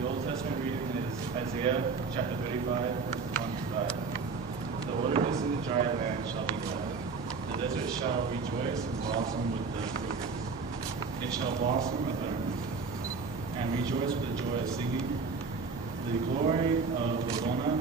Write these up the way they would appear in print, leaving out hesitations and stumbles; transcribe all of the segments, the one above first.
The Old Testament reading is Isaiah chapter 35, verses 1 to 5. The wilderness and the dry land shall be glad. The desert shall rejoice and blossom with the fruit. It shall blossom and rejoice with the joy of singing. The glory of Lebona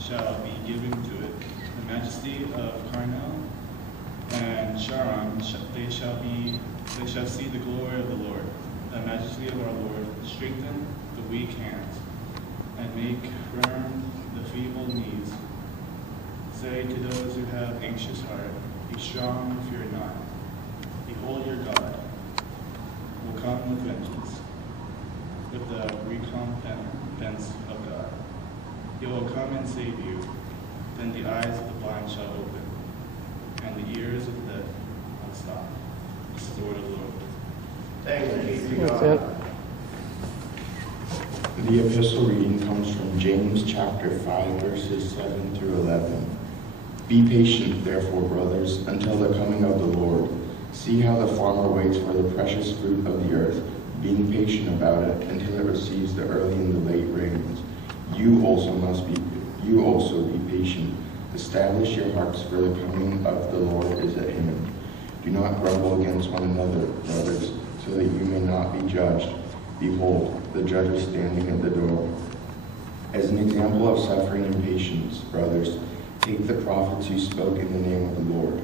shall be given to it. The majesty of Carmel and Sharon, they shall see the glory of the Lord. The majesty of our Lord, strengthen the weak hands, and make firm the feeble knees. Say to those who have anxious heart, be strong, fear not. Behold, your God will come with vengeance, with the recompense of God. He will come and save you. Then the eyes of the blind shall open, and the ears of the deaf unstop. This is the word of the Lord. Thanks be to God. The epistle reading comes from James chapter 5, verses 7 through 11. Be patient, therefore, brothers, until the coming of the Lord. See how the farmer waits for the precious fruit of the earth, being patient about it until it receives the early and the late rains. You also be patient. Establish your hearts, for the coming of the Lord is at hand. Do not grumble against one another, brothers, so that you may not be judged. Behold, the judge is standing at the door. As an example of suffering and patience, brothers, take the prophets who spoke in the name of the Lord.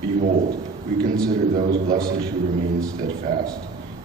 Behold, we consider those blessed who remain steadfast.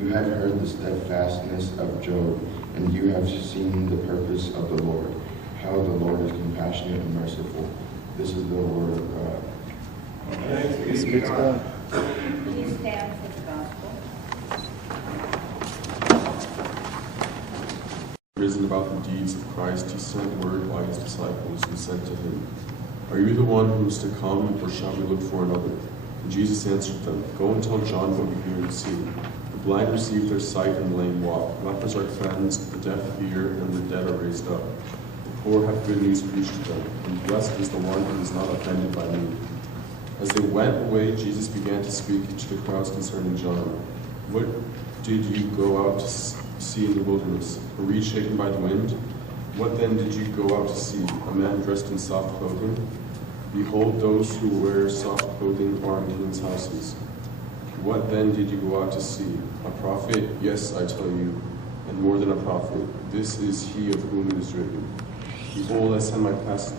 You have heard the steadfastness of Job, and you have seen the purpose of the Lord, how the Lord is compassionate and merciful. This is the word of God. Thanks be to God. Please stand for the gospel. Risen about the deeds of Christ, he sent word by his disciples who said to him, Are you the one who is to come, or shall we look for another? And Jesus answered them, Go and tell John what you hear and see. The blind receive their sight, and the lame walk. Lepers are cleansed, the deaf hear, and the dead are raised up. The poor have good news preached to them, and blessed is the one who is not offended by me. As they went away, Jesus began to speak to the crowds concerning John. What did you go out to see in the wilderness? A reed shaken by the wind? What then did you go out to see? A man dressed in soft clothing? Behold, those who wear soft clothing are in kings' houses. What then did you go out to see? A prophet? Yes, I tell you, and more than a prophet. This is he of whom it is written. Behold, I send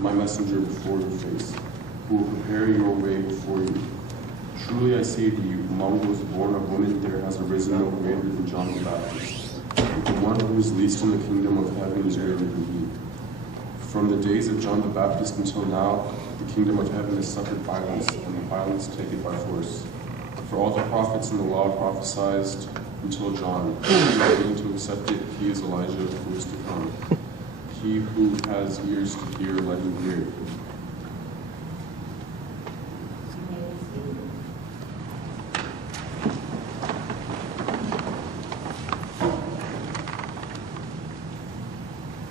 my messenger before your face, who will prepare your way before you. Truly I say to you, among those born of women there has arisen no greater than John the Baptist. But the one who is least in the kingdom of heaven is greater than he. From the days of John the Baptist until now, the kingdom of heaven has suffered violence, and the violence take it by force. For all the prophets in the law prophesied until John. He is willing to accept it, he is Elijah who is to come. He who has ears to hear, let him hear.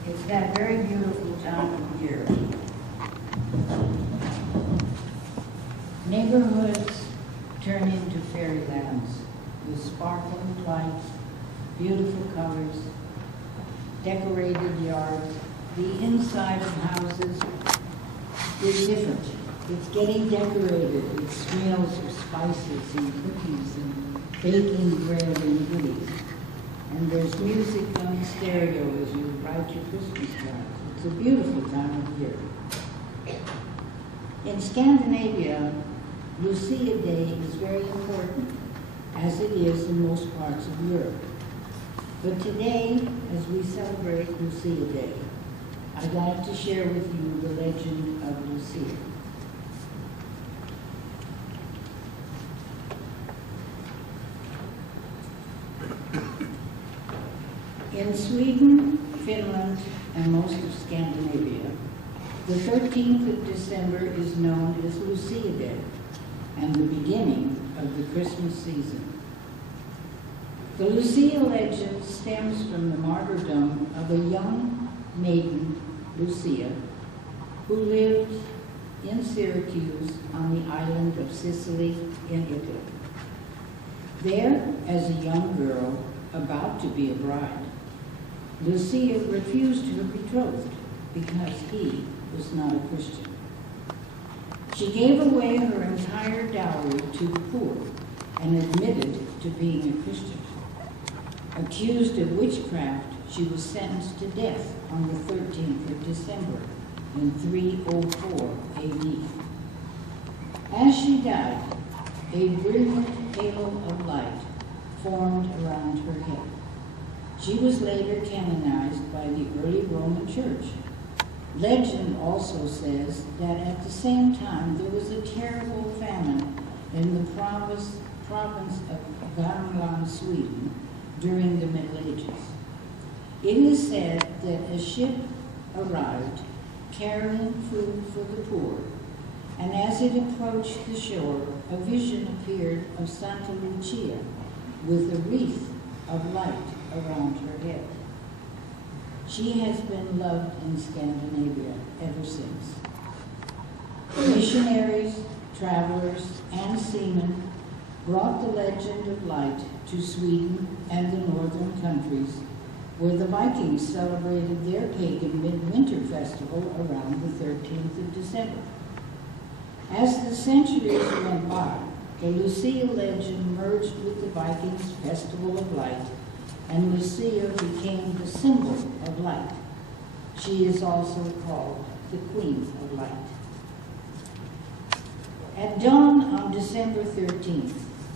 It's that very beautiful time of year. Neighborhoods turn into fairylands with sparkling lights, beautiful colors, decorated yards. The inside of houses is different. It's getting decorated. It smells of spices and cookies and baking bread and goodies. And there's music on the stereo as you write your Christmas cards. It's a beautiful time of year. In Scandinavia, Lucia Day is very important, as it is in most parts of Europe. But today, as we celebrate Lucia Day, I'd like to share with you the legend of Lucia. In Sweden, Finland, and most of Scandinavia, the 13th of December is known as Lucia Day and the beginning of the Christmas season. The Lucia legend stems from the martyrdom of a young maiden, Lucia, who lived in Syracuse on the island of Sicily in Italy. There, as a young girl about to be a bride, Lucia refused her betrothed because he was not a Christian. She gave away her entire dowry to the poor and admitted to being a Christian. Accused of witchcraft, she was sentenced to death on the 13th of December in 304 AD. As she died, a brilliant halo of light formed around her head. She was later canonized by the early Roman Church. Legend also says that at the same time there was a terrible famine in the province of Värmland, Sweden, during the Middle Ages. It is said that a ship arrived carrying food for the poor, and as it approached the shore, a vision appeared of Santa Lucia with a wreath of light around her head. She has been loved in Scandinavia ever since. Missionaries, travelers, and seamen brought the legend of light to Sweden and the northern countries, where the Vikings celebrated their pagan midwinter festival around the 13th of December. As the centuries went by, the Lucia legend merged with the Vikings' festival of light, and Lucia became the symbol of light. She is also called the Queen of Light. At dawn on December 13th,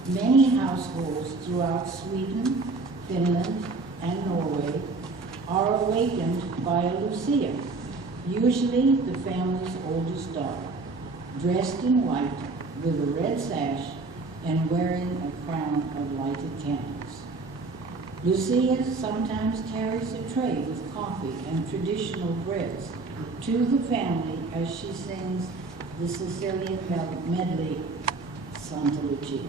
many households throughout Sweden, Finland, and Norway are awakened by a Lucia, usually the family's oldest daughter, dressed in white with a red sash and wearing a crown of lighted candles. Lucia sometimes carries a tray with coffee and traditional breads to the family as she sings the Sicilian medley, Santa Lucia.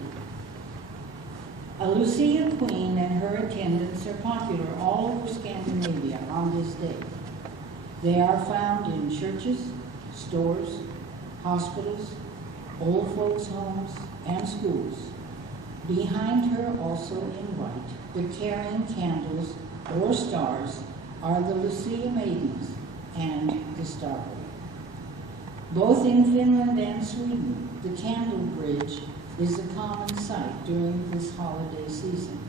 A Lucia queen and her attendants are popular all over Scandinavia on this day. They are found in churches, stores, hospitals, old folks' homes, and schools. Behind her, also in white, but carrying candles or stars, are the Lucia maidens and the Star Boy. Both in Finland and Sweden, the candle bridge is a common sight during this holiday season.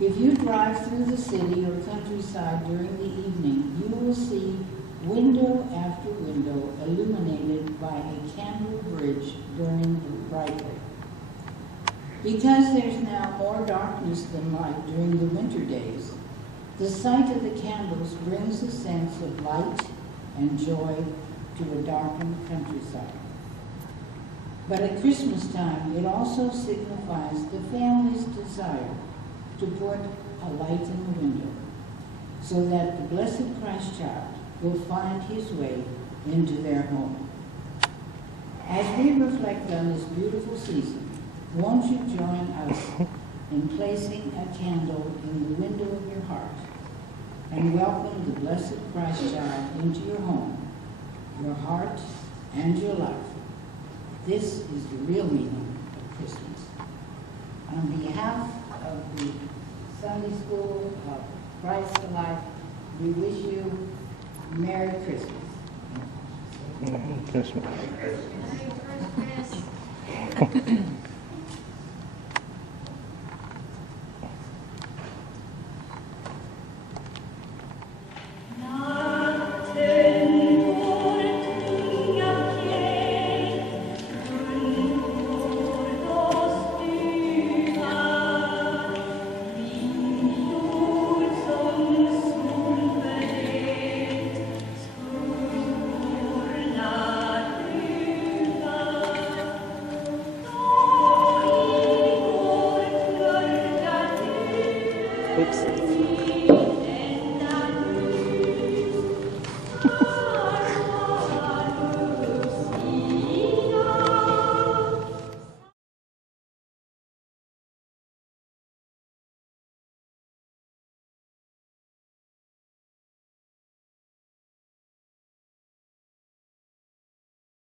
If you drive through the city or countryside during the evening, you will see window after window illuminated by a candle bridge burning brightly. Because there's now more darkness than light during the winter days, the sight of the candles brings a sense of light and joy to a darkened countryside. But at Christmas time, it also signifies the family's desire to put a light in the window so that the blessed Christ child will find his way into their home. As we reflect on this beautiful season, won't you join us in placing a candle in the window of your heart and welcome the blessed Christ child into your home, your heart, and your life? This is the real meaning of Christmas. On behalf of the Sunday School of Christ Alive, we wish you Merry Christmas. Merry Christmas. Oops.